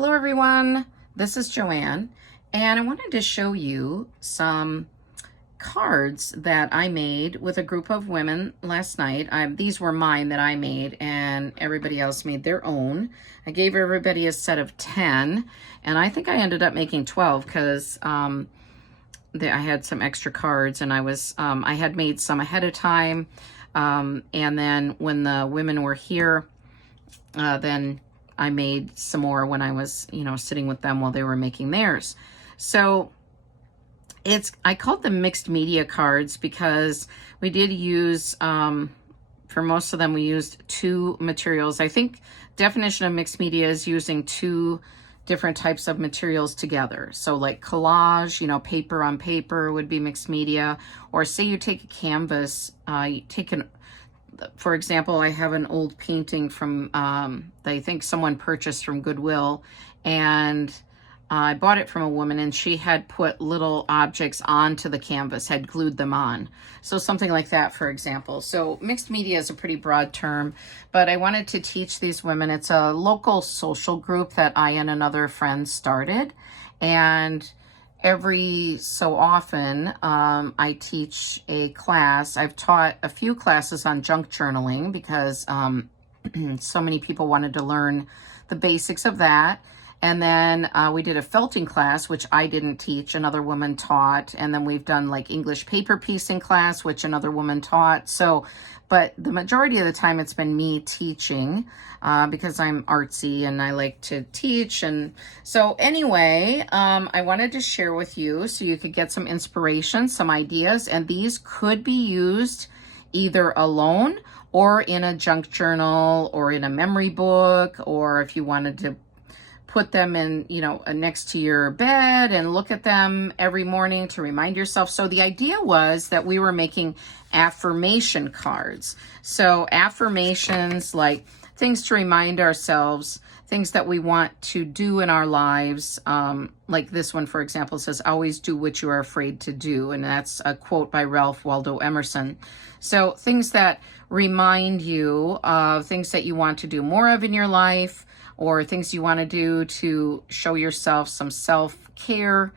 Hello everyone, this is Joanne, and I wanted to show you some cards that I made with a group of women last night. These were mine that I made, and everybody else made their own. I gave everybody a set of 10, and I think I ended up making 12 because I had some extra cards, and I had made some ahead of time, and then when the women were here, then I made some more when I was, sitting with them while they were making theirs. So I called them mixed media cards because we did use, for most of them, we used two materials. I think definition of mixed media is using two different types of materials together. So like collage, paper on paper would be mixed media, or say you take a canvas, for example, I have an old painting from, that I think someone purchased from Goodwill, and I bought it from a woman, and she had put little objects onto the canvas, had glued them on. So something like that, for example. So mixed media is a pretty broad term, but I wanted to teach these women. It's a local social group that I and another friend started, and every so often, I teach a class. I've taught a few classes on junk journaling because so many people wanted to learn the basics of that. And then we did a felting class, which I didn't teach, another woman taught. And then we've done like English paper piecing class, which another woman taught. So, but the majority of the time it's been me teaching because I'm artsy and I like to teach. And so anyway, I wanted to share with you so you could get some inspiration, some ideas. And these could be used either alone or in a junk journal or in a memory book, or if you wanted to put them in, next to your bed and look at them every morning to remind yourself. So the idea was that we were making affirmation cards. So affirmations, like things to remind ourselves, things that we want to do in our lives. Like this one, for example, says, always do what you are afraid to do. And that's a quote by Ralph Waldo Emerson. So things that remind you of things that you want to do more of in your life, or things you want to do to show yourself some self-care,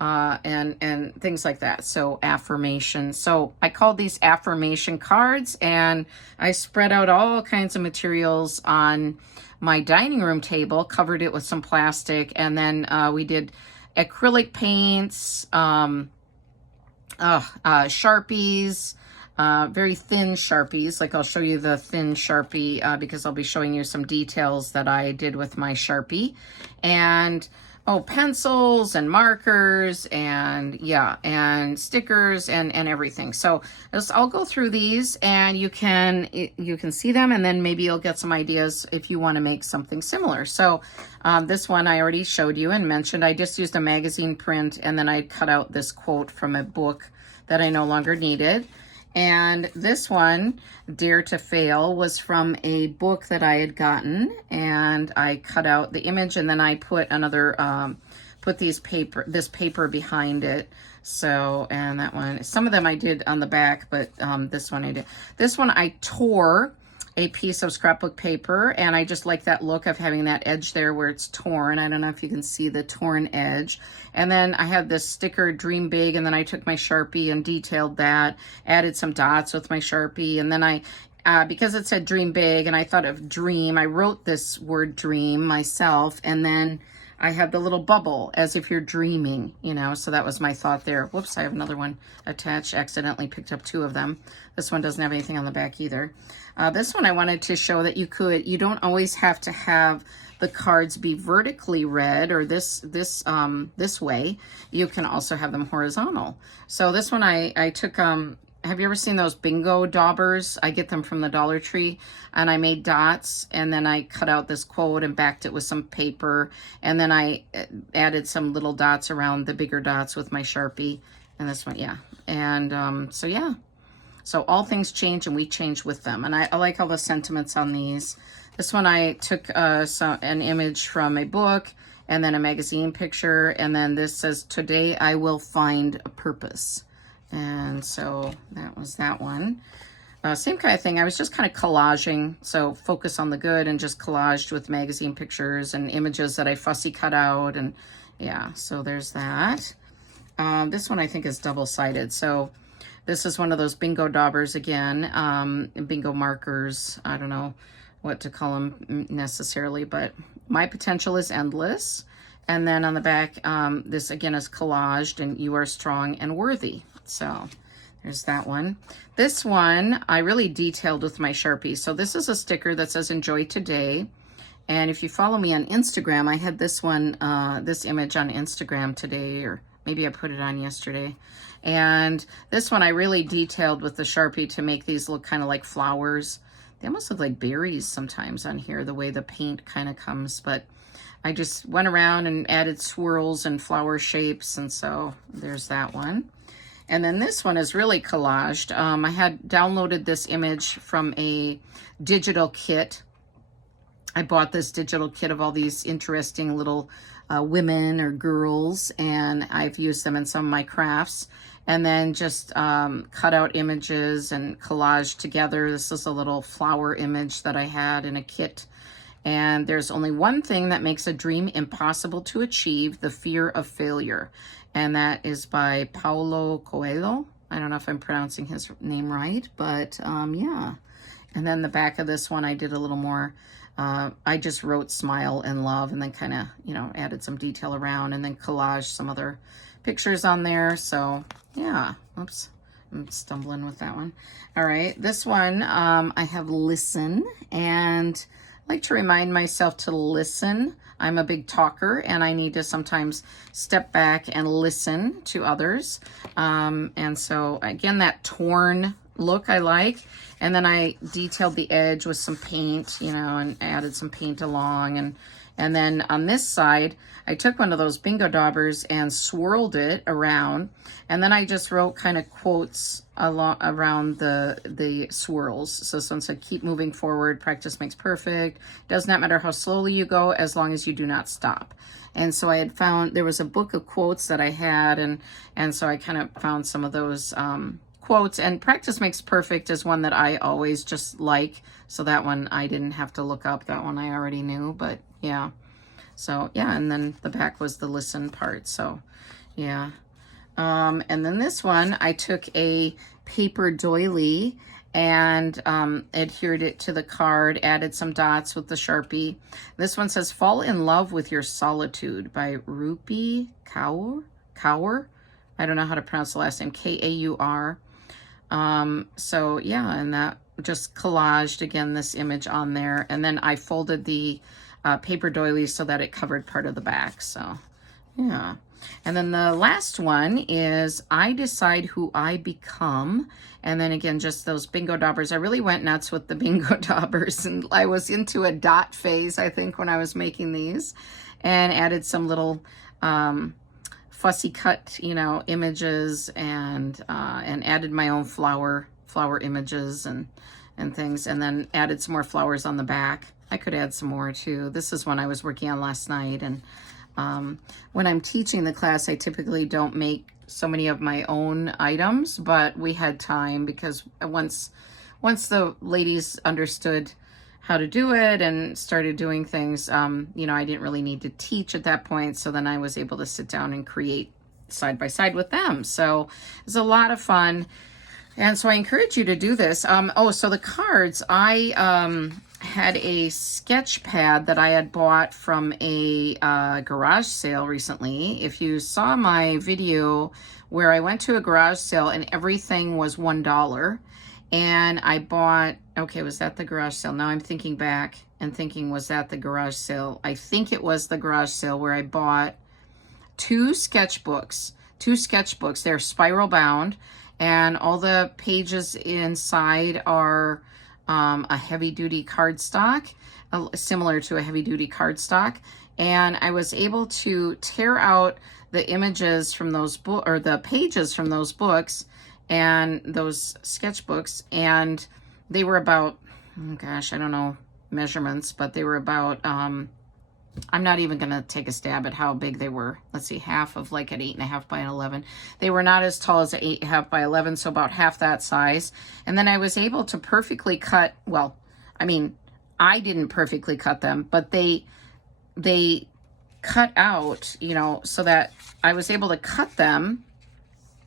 and things like that. So affirmation. So I called these affirmation cards, and I spread out all kinds of materials on my dining room table, covered it with some plastic, and then we did acrylic paints, Sharpies, very thin Sharpies. Like I'll show you the thin Sharpie because I'll be showing you some details that I did with my Sharpie. And pencils and markers and and stickers and everything. So I'll go through these, and you can see them, and then maybe you'll get some ideas if you want to make something similar. So this one I already showed you and mentioned. I just used a magazine print, and then I cut out this quote from a book that I no longer needed. And this one, Dare to Fail, was from a book that I had gotten, and I cut out the image, and then I put this paper behind it. So, and that one, some of them I did on the back, but this one I did. This one I tore a piece of scrapbook paper, and I just like that look of having that edge there where it's torn. I don't know if you can see the torn edge. And then I had this sticker, Dream Big, and then I took my Sharpie and detailed that, added some dots with my Sharpie, and then I, because it said Dream Big, and I thought of dream, I wrote this word dream myself, and then I have the little bubble as if you're dreaming, so that was my thought there. Whoops, I have another one attached, accidentally picked up two of them. This one doesn't have anything on the back either. This one I wanted to show that you don't always have to have the cards be vertically read or this way. You can also have them horizontal. So this one I took, have you ever seen those bingo daubers? I get them from the Dollar Tree, and I made dots, and then I cut out this quote and backed it with some paper, and then I added some little dots around the bigger dots with my Sharpie. And this one, and so all things change, and we change with them. And I like all the sentiments on these. This one I took an image from a book, and then a magazine picture, and then this says, today I will find a purpose. And so that was that one. same kind of thing. I was just kind of collaging, so focus on the good, and just collaged with magazine pictures and images that I fussy cut out. And yeah, so there's that. This one I think is double-sided. So this is one of those bingo daubers again, bingo markers. I don't know what to call them necessarily, but my potential is endless. And then on the back, this again is collaged, and you are strong and worthy. So there's that one. This one I really detailed with my Sharpie. So this is a sticker that says enjoy today. And if you follow me on Instagram, I had this one, this image on Instagram today, or maybe I put it on yesterday. And this one I really detailed with the Sharpie to make these look kind of like flowers. They almost look like berries sometimes on here, the way the paint kind of comes. But I just went around and added swirls and flower shapes. And so there's that one. And then this one is really collaged. I had downloaded this image from a digital kit. I bought this digital kit of all these interesting little women or girls, and I've used them in some of my crafts. And then just cut out images and collage together. This is a little flower image that I had in a kit. And there's only one thing that makes a dream impossible to achieve: the fear of failure. And that is by Paulo Coelho. I don't know if I'm pronouncing his name right, but yeah. And then the back of this one, I did a little more. I just wrote smile and love, and then kind of, you know, added some detail around, and then collaged some other pictures on there. So yeah, oops, I'm stumbling with that one. All right, this one, I have listen, and I like to remind myself to listen. I'm a big talker, and I need to sometimes step back and listen to others. And so again, that torn look I like. And then I detailed the edge with some paint, you know, and added some paint along. And then on this side, I took one of those bingo daubers and swirled it around. And then I just wrote kind of quotes around the swirls. So this one said, keep moving forward, practice makes perfect. Does not matter how slowly you go, as long as you do not stop. And so I had found, there was a book of quotes that I had, and so I kind of found some of those quotes. And practice makes perfect is one that I always just like. So that one I didn't have to look up. That one I already knew, but yeah. So yeah, and then the back was the listen part. So yeah. And then this one, I took a paper doily and adhered it to the card, added some dots with the Sharpie. This one says, fall in love with your solitude, by Rupi Kaur. I don't know how to pronounce the last name, Kaur. So yeah, and that just collaged again this image on there. And then I folded the paper doily so that it covered part of the back. So yeah. And then the last one is I decide who I become. And then again, just those bingo daubers. I really went nuts with the bingo daubers, and I was into a dot phase, I think, when I was making these, and added some little fussy cut, you know, images, and added my own flower images and things, and then added some more flowers on the back. I could add some more too. This is one I was working on last night, and when I'm teaching the class, I typically don't make so many of my own items, but we had time because once the ladies understood how to do it and started doing things, you know, I didn't really need to teach at that point. So then I was able to sit down and create side by side with them. So it was a lot of fun. And so I encourage you to do this. Oh, so the cards, I had a sketch pad that I had bought from a garage sale recently. If you saw my video where I went to a garage sale and everything was $1, and I bought, okay, was that the garage sale? Now I'm thinking back and thinking, was that the garage sale? I think it was the garage sale where I bought two sketchbooks. They're spiral bound, and all the pages inside are a heavy-duty cardstock, similar to a heavy-duty cardstock. And I was able to tear out the images from those or the pages from those books and those sketchbooks, and they were about, oh gosh, I don't know measurements, but they were about I'm not even going to take a stab at how big they were. Let's see, half of like an 8.5 by 11. They were not as tall as an 8.5 by 11, so about half that size. And then I was able to perfectly cut, well, I mean, I didn't perfectly cut them, but they cut out, you know, so that I was able to cut them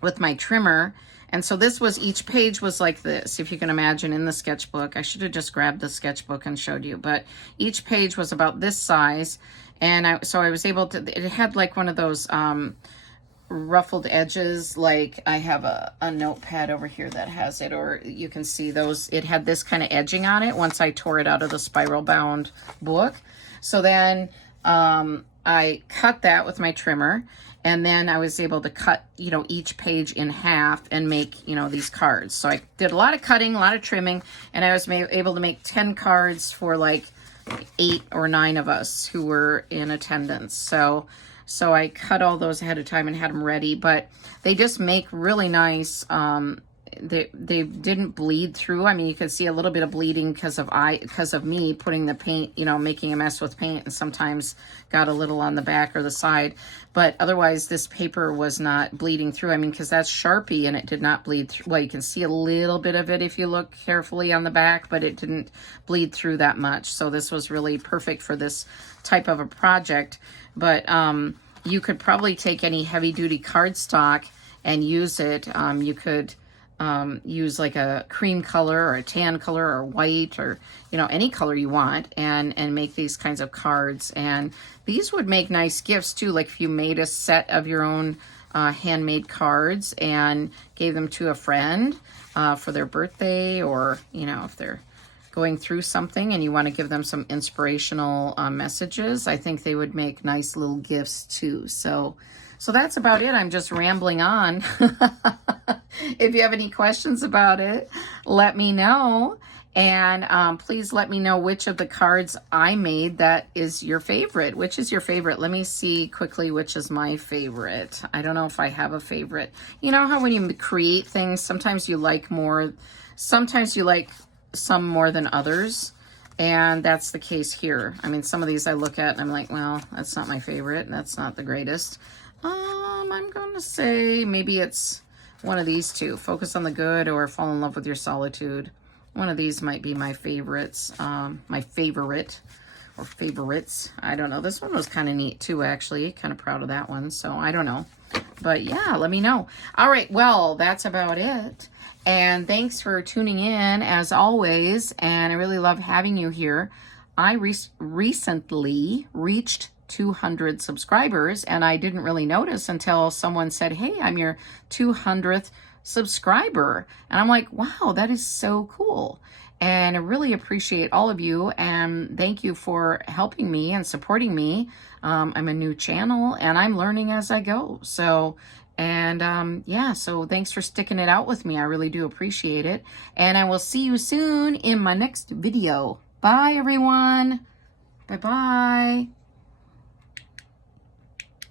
with my trimmer. And so this was, each page was like this, if you can imagine, in the sketchbook. I should have just grabbed the sketchbook and showed you, but each page was about this size. And so I was able to, it had like one of those ruffled edges, like I have a notepad over here that has it, or you can see those, it had this kind of edging on it once I tore it out of the spiral bound book. So then I cut that with my trimmer. And then I was able to cut, you know, each page in half and make, you know, these cards. So I did a lot of cutting, a lot of trimming, and I was able to make 10 cards for like 8 or 9 of us who were in attendance. So I cut all those ahead of time and had them ready, but they just make really nice, they didn't bleed through. I mean, you can see a little bit of bleeding because of me putting the paint, you know, making a mess with paint, and sometimes got a little on the back or the side. But otherwise, this paper was not bleeding through. I mean, because that's Sharpie and it did not bleed through. Well, you can see a little bit of it if you look carefully on the back, but it didn't bleed through that much. So this was really perfect for this type of a project. But you could probably take any heavy-duty cardstock and use it. You could use like a cream color or a tan color or white, or, you know, any color you want, and make these kinds of cards. And these would make nice gifts too, like if you made a set of your own handmade cards and gave them to a friend for their birthday, or, you know, if they're going through something and you want to give them some inspirational messages. I think they would make nice little gifts too. So that's about it. I'm just rambling on. If you have any questions about it, let me know. And please let me know which of the cards I made that is your favorite. Which is your favorite? Let me see quickly which is my favorite. I don't know if I have a favorite. You know how when you create things, sometimes you like more, sometimes you like some more than others. And that's the case here. I mean, some of these I look at and I'm like, well, that's not my favorite. That's not the greatest. I'm going to say maybe it's one of these two. Focus on the good or Fall in Love with Your Solitude. One of these might be my favorites. My favorite or favorites. I don't know. This one was kind of neat too, actually. Kind of proud of that one. So I don't know. But yeah, let me know. All right. Well, that's about it. And thanks for tuning in as always. And I really love having you here. I recently reached 200 subscribers, and I didn't really notice until someone said, hey, I'm your 200th subscriber. And I'm like, wow, that is so cool. And I really appreciate all of you, and thank you for helping me and supporting me. I'm a new channel and I'm learning as I go. So, and yeah, so thanks for sticking it out with me. I really do appreciate it. And I will see you soon in my next video. Bye, everyone. Bye-bye.